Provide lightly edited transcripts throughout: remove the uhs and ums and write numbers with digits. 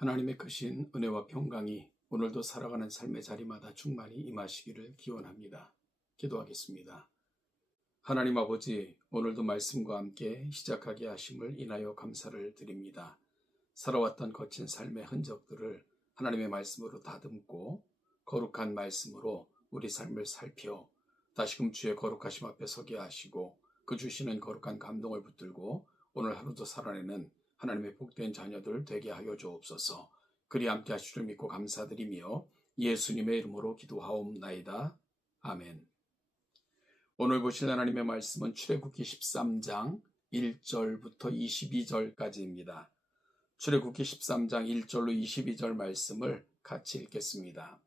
하나님의 크신 은혜와 평강이 오늘도 살아가는 삶의 자리마다 충만히 임하시기를 기원합니다. 기도하겠습니다. 하나님 아버지, 오늘도 말씀과 함께 시작하게 하심을 인하여 감사를 드립니다. 살아왔던 거친 삶의 흔적들을 하나님의 말씀으로 다듬고 거룩한 말씀으로 우리 삶을 살펴 다시금 주의 거룩하심 앞에 서게 하시고 그 주시는 거룩한 감동을 붙들고 오늘 하루도 살아내는 하나님의 복된 자녀들 되게 하여 주옵소서. 그리 함께 하실 줄 믿고 감사드리며 예수님의 이름으로 기도하옵나이다. 아멘. 오늘 보실 하나님의 말씀은 출애굽기 13장 1절부터 22절까지입니다. 출애굽기 13장 1절로 22절 말씀을 같이 읽겠습니다.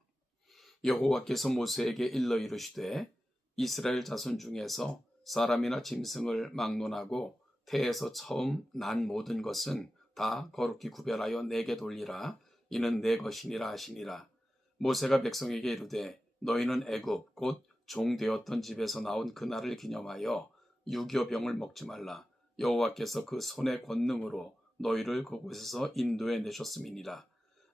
여호와께서 모세에게 일러 이르시되 이스라엘 자손 중에서 사람이나 짐승을 막론하고 태에서 처음 난 모든 것은 다 거룩히 구별하여 내게 돌리라. 이는 내 것이니라 하시니라. 모세가 백성에게 이르되 너희는 애굽 곧 종되었던 집에서 나온 그날을 기념하여 유교 병을 먹지 말라. 여호와께서 그 손의 권능으로 너희를 그곳에서 인도해 내셨음이니라.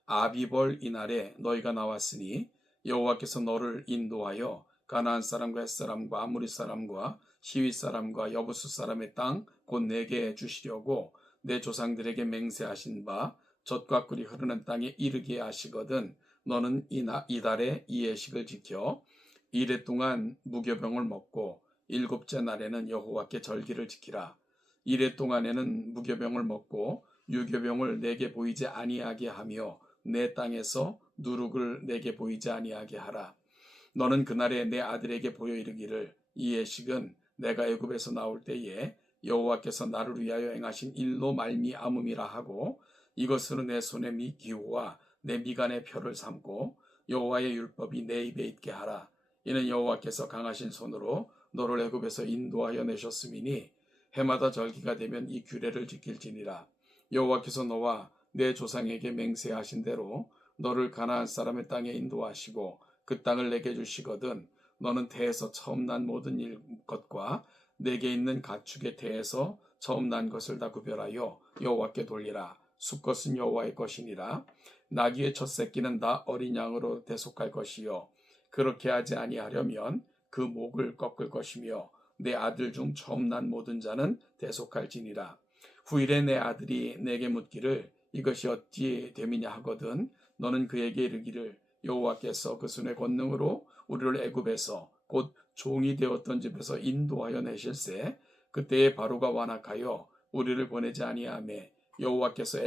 아비벌 이날에 너희가 나왔으니 여호와께서 너를 인도하여 가나안 사람과 헷 사람과 아모리 사람과 시위 사람과 여부수 사람의 땅 곧 내게 주시려고 내 조상들에게 맹세하신 바 젖과 꿀이 흐르는 땅에 이르게 하시거든 너는 이달에 이 예식을 지켜 이래 동안 무교병을 먹고 일곱째 날에는 여호와께 절기를 지키라. 이래 동안에는 무교병을 먹고 유교병을 내게 보이지 아니하게 하며 내 땅에서 누룩을 내게 보이지 아니하게 하라. 너는 그날에 내 아들에게 보여 이르기를 이 예식은 내가 애굽에서 나올 때에 여호와께서 나를 위하여 행하신 일로 말미암음이라 하고 이것으로 내 손의 기호와 내 미간의 표를 삼고 여호와의 율법이 내 입에 있게 하라. 이는 여호와께서 강하신 손으로 너를 애굽에서 인도하여 내셨음이니 해마다 절기가 되면 이 규례를 지킬지니라. 여호와께서 너와 내 조상에게 맹세하신 대로 너를 가나안 사람의 땅에 인도하시고 그 땅을 내게 주시거든 너는 태에서 처음 난 모든 것과 내게 있는 가축의 태에서 처음 난 것을 다 구별하여 여호와께 돌리라. 수것은 여호와의 것이니라. 나귀의 첫 새끼는 다 어린 양으로 대속할 것이요 그렇게 하지 아니하려면 그 목을 꺾을 것이며 내 아들 중 처음 난 모든 자는 대속할지니라. 후일에 내 아들이 내게 묻기를 이것이 어찌 됨이냐 하거든 너는 그에게 이르기를 여호와께서 그 손의 권능으로 우리를 애굽에서 곧 종이 되었던 집에서 인도하여 내실세 그때에 바로가 완악하여 우리를 보내지 아니하매 여호와께서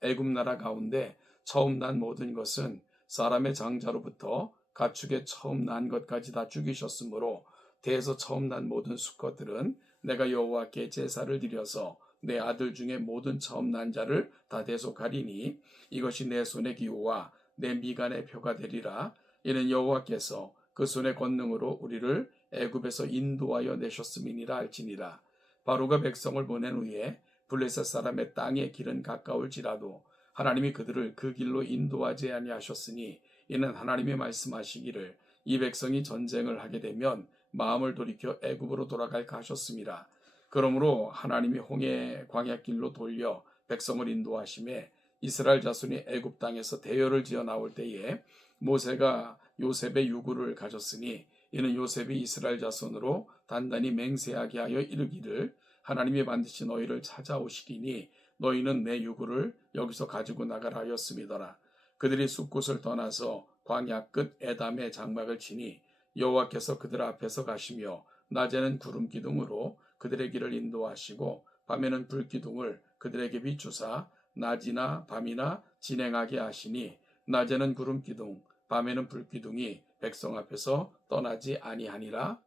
애굽 나라 가운데 처음 난 모든 것은 사람의 장자로부터 가축의 처음 난 것까지 다 죽이셨으므로 태에서 처음 난 모든 수컷들은 내가 여호와께 제사를 드려서 내 아들 중에 모든 처음 난 자를 다 대속하리니 이것이 내 손의 기호와 내 미간의 표가 되리라. 이는 여호와께서 그 손의 권능으로 우리를 애굽에서 인도하여 내셨음이니라 할지니라. 바로가 백성을 보낸 후에 블레셋 사람의 땅의 길은 가까울지라도 하나님이 그들을 그 길로 인도하지 아니하셨으니 이는 하나님이 말씀하시기를 이 백성이 전쟁을 하게 되면 마음을 돌이켜 애굽으로 돌아갈까 하셨음이라. 그러므로 하나님이 홍해 광야길로 돌려 백성을 인도하심에 이스라엘 자손이 애굽 땅에서 대열을 지어 나올 때에 모세가 요셉의 유구를 가졌으니 이는 요셉이 이스라엘 자손으로 단단히 맹세하게 하여 이르기를 하나님이 반드시 너희를 찾아오시리니 너희는 내 유구를 여기서 가지고 나가라 하였음이더라. 그들이 숲곳을 떠나서 광야 끝 에담의 장막을 치니 여호와께서 그들 앞에서 가시며 낮에는 구름 기둥으로 그들의 길을 인도하시고 밤에는 불 기둥을 그들에게 비추사 낮이나 밤이나 진행하게 하시니 낮에는 구름 기둥 밤에는 불 기둥이 백성 앞에서 떠나지 아니하니라.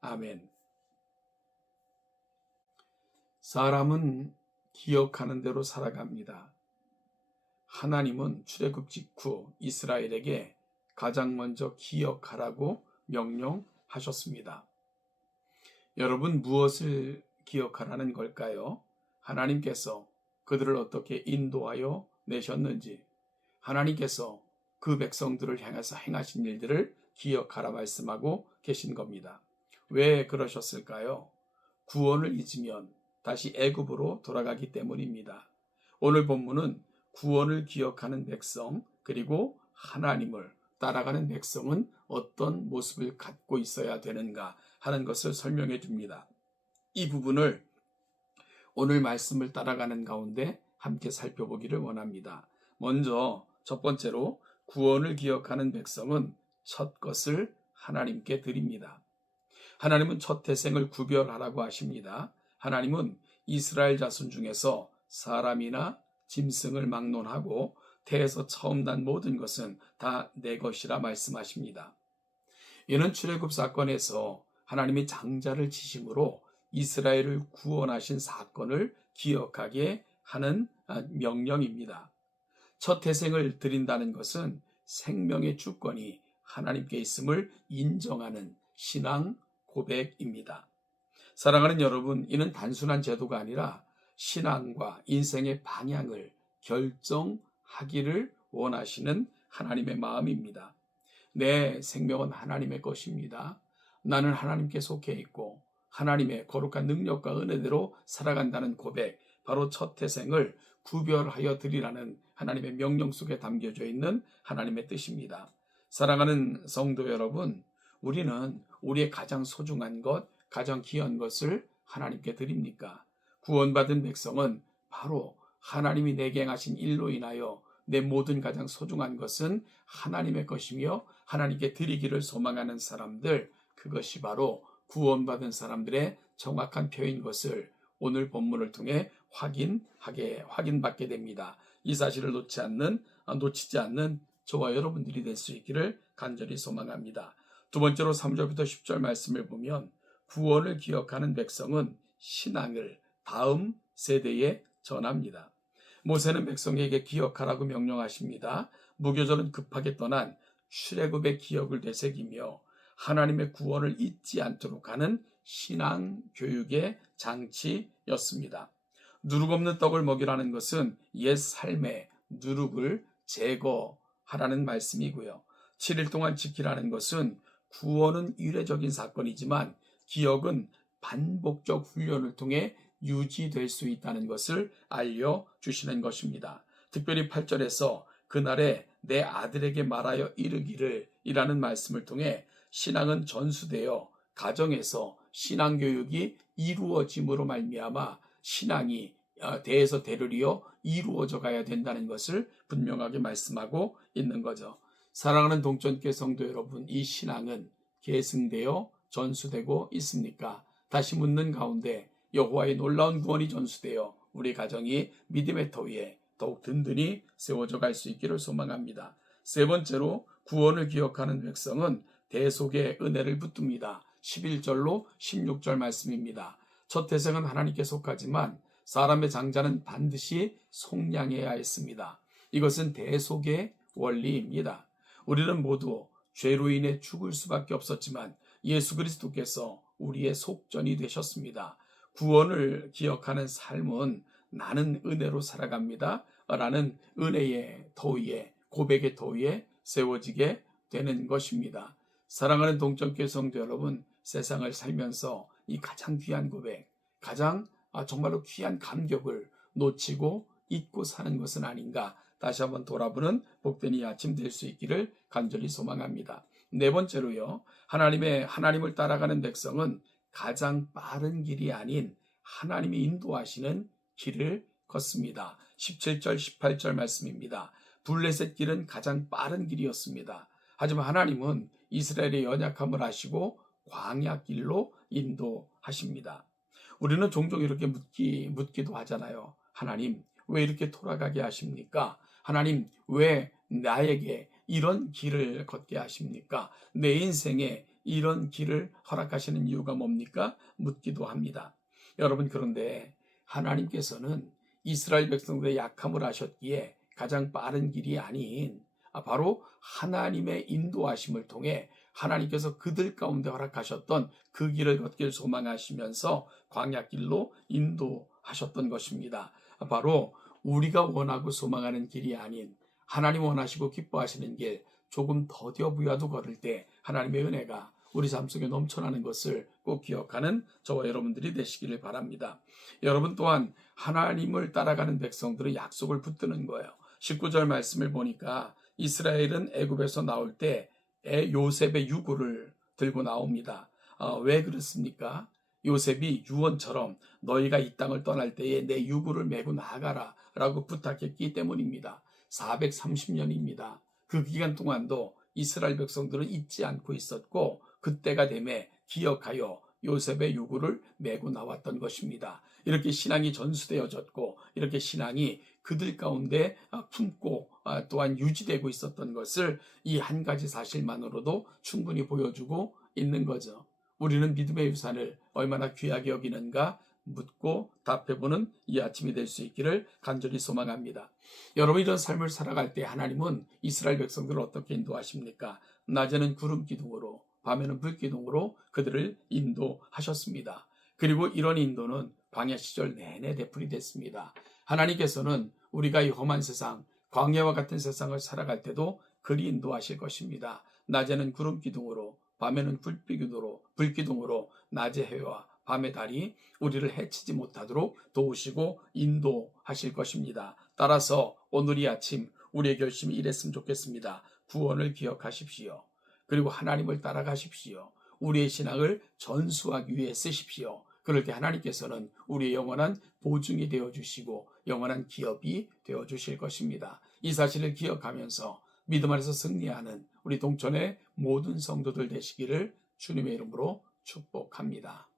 아멘. 사람은 기억하는 대로 살아갑니다. 하나님은 출애굽 직후 이스라엘에게 가장 먼저 기억하라고 명령하셨습니다. 여러분 무엇을 기억하라는 걸까요? 하나님께서 그들을 어떻게 인도하여 내셨는지 하나님께서 그 백성들을 향해서 행하신 일들을 기억하라 말씀하고 계신 겁니다. 왜 그러셨을까요? 구원을 잊으면 다시 애굽으로 돌아가기 때문입니다. 오늘 본문은 구원을 기억하는 백성, 그리고 하나님을 따라가는 백성은 어떤 모습을 갖고 있어야 되는가 하는 것을 설명해 줍니다. 이 부분을 오늘 말씀을 따라가는 가운데 함께 살펴보기를 원합니다. 먼저 첫 번째로 구원을 기억하는 백성은 첫 것을 하나님께 드립니다. 하나님은 첫 태생을 구별하라고 하십니다. 하나님은 이스라엘 자손 중에서 사람이나 짐승을 막론하고 태에서 처음 난 모든 것은 다 내 것이라 말씀하십니다. 이는 출애굽 사건에서 하나님이 장자를 치심으로 이스라엘을 구원하신 사건을 기억하게 하는 명령입니다. 첫 태생을 드린다는 것은 생명의 주권이 하나님께 있음을 인정하는 신앙 고백입니다. 사랑하는 여러분, 이는 단순한 제도가 아니라 신앙과 인생의 방향을 결정하기를 원하시는 하나님의 마음입니다. 내 생명은 하나님의 것입니다. 나는 하나님께 속해 있고 하나님의 거룩한 능력과 은혜대로 살아간다는 고백, 바로 첫 태생을 구별하여 드리라는 하나님의 명령 속에 담겨져 있는 하나님의 뜻입니다. 사랑하는 성도 여러분, 우리는 우리의 가장 소중한 것, 가장 귀한 것을 하나님께 드립니까? 구원받은 백성은 바로 하나님이 내게 행하신 일로 인하여 내 모든 가장 소중한 것은 하나님의 것이며 하나님께 드리기를 소망하는 사람들, 그것이 바로 구원받은 사람들의 정확한 표현인 것을 오늘 본문을 통해 확인받게 됩니다. 이 사실을 놓치지 않는 저와 여러분들이 될 수 있기를 간절히 소망합니다. 두 번째로 3절부터 10절 말씀을 보면 구원을 기억하는 백성은 신앙을 다음 세대에 전합니다. 모세는 백성에게 기억하라고 명령하십니다. 무교절은 급하게 떠난 출애굽의 기억을 되새기며 하나님의 구원을 잊지 않도록 하는 신앙 교육의 장치였습니다. 누룩 없는 떡을 먹이라는 것은 옛 삶의 누룩을 제거하라는 말씀이고요. 7일 동안 지키라는 것은 구원은 이례적인 사건이지만 기억은 반복적 훈련을 통해 유지될 수 있다는 것을 알려주시는 것입니다. 특별히 8절에서 그날에 내 아들에게 말하여 이르기를 이라는 말씀을 통해 신앙은 전수되어 가정에서 신앙교육이 이루어짐으로 말미암아 신앙이 대에서 대를 이어 이루어져 가야 된다는 것을 분명하게 말씀하고 있는 거죠. 사랑하는 동천교회 성도 여러분, 이 신앙은 계승되어 전수되고 있습니까? 다시 묻는 가운데 여호와의 놀라운 구원이 전수되어 우리 가정이 믿음의 터 위에 더욱 든든히 세워져 갈 수 있기를 소망합니다. 세 번째로 구원을 기억하는 백성은 대속의 은혜를 붙듭니다. 11절로 16절 말씀입니다. 첫 태생은 하나님께 속하지만 사람의 장자는 반드시 속량해야 했습니다. 이것은 대속의 원리입니다. 우리는 모두 죄로 인해 죽을 수밖에 없었지만 예수 그리스도께서 우리의 속전이 되셨습니다. 구원을 기억하는 삶은 나는 은혜로 살아갑니다 라는 은혜의 터 위에, 고백의 터 위에 세워지게 되는 것입니다. 사랑하는 동천교회 성도 여러분, 세상을 살면서 이 가장 귀한 고백, 가장 정말로 귀한 감격을 놓치고 잊고 사는 것은 아닌가, 다시 한번 돌아보는 복된 이 아침 될 수 있기를 간절히 소망합니다. 네 번째로요, 하나님을 따라가는 백성은 가장 빠른 길이 아닌 하나님이 인도하시는 길을 걷습니다. 17절 18절 말씀입니다. 블레셋 길은 가장 빠른 길이었습니다. 하지만 하나님은 이스라엘의 연약함을 아시고 광야 길로 인도하십니다. 우리는 종종 이렇게 묻기도 하잖아요. 하나님, 왜 이렇게 돌아가게 하십니까? 하나님, 왜 나에게 이런 길을 걷게 하십니까? 내 인생에 이런 길을 허락하시는 이유가 뭡니까? 묻기도 합니다. 여러분, 그런데 하나님께서는 이스라엘 백성들의 약함을 아셨기에 가장 빠른 길이 아닌 바로 하나님의 인도하심을 통해 하나님께서 그들 가운데 허락하셨던 그 길을 걷기를 소망하시면서 광야길로 인도하셨던 것입니다. 바로 우리가 원하고 소망하는 길이 아닌 하나님 원하시고 기뻐하시는 길, 조금 더뎌부야도 걸을 때 하나님의 은혜가 우리 삶 속에 넘쳐나는 것을 꼭 기억하는 저와 여러분들이 되시기를 바랍니다. 여러분 또한 하나님을 따라가는 백성들은 약속을 붙드는 거예요. 19절 말씀을 보니까 이스라엘은 애굽에서 나올 때 요셉의 유구를 들고 나옵니다. 왜 그렇습니까? 요셉이 유언처럼 너희가 이 땅을 떠날 때에 내 유구를 메고 나가라 라고 부탁했기 때문입니다. 430년입니다. 그 기간 동안도 이스라엘 백성들은 잊지 않고 있었고 그때가 되매 기억하여 요셉의 유구를 메고 나왔던 것입니다. 이렇게 신앙이 전수되어졌고 이렇게 신앙이 그들 가운데 품고 또한 유지되고 있었던 것을 이 한 가지 사실만으로도 충분히 보여주고 있는 거죠. 우리는 믿음의 유산을 얼마나 귀하게 여기는가 묻고 답해보는 이 아침이 될 수 있기를 간절히 소망합니다. 여러분, 이런 삶을 살아갈 때 하나님은 이스라엘 백성들을 어떻게 인도하십니까? 낮에는 구름 기둥으로 밤에는 불 기둥으로 그들을 인도하셨습니다. 그리고 이런 인도는 광야 시절 내내 되풀이 됐습니다. 하나님께서는 우리가 이 험한 세상, 광야와 같은 세상을 살아갈 때도 그리 인도하실 것입니다. 낮에는 구름 기둥으로 밤에는 불기둥으로 낮의 해와 밤의 달이 우리를 해치지 못하도록 도우시고 인도하실 것입니다. 따라서 오늘 이 아침 우리의 결심이 이랬으면 좋겠습니다. 구원을 기억하십시오. 그리고 하나님을 따라가십시오. 우리의 신앙을 전수하기 위해 쓰십시오. 그럴 때 하나님께서는 우리의 영원한 보증이 되어주시고 영원한 기업이 되어주실 것입니다. 이 사실을 기억하면서 믿음 안에서 승리하는 우리 동천의 모든 성도들 되시기를 주님의 이름으로 축복합니다.